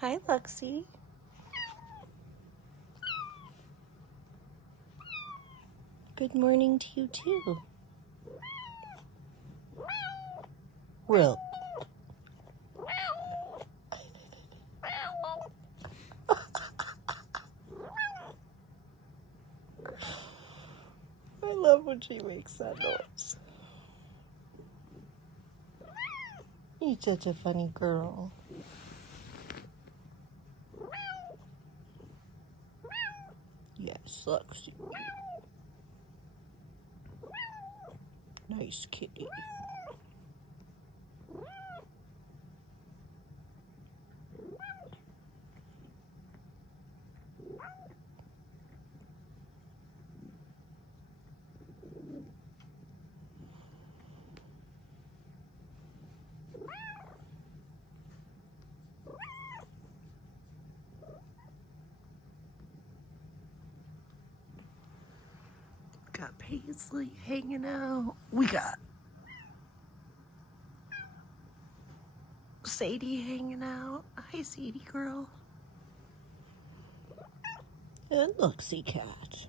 Hi, Luxie. Good morning to you, too. Real. I love when she makes that noise. You're such a funny girl. Yes, Luxie. Nice kitty. Got Paisley hanging out. We got Sadie hanging out. Hi, Sadie girl. And Luxie cat.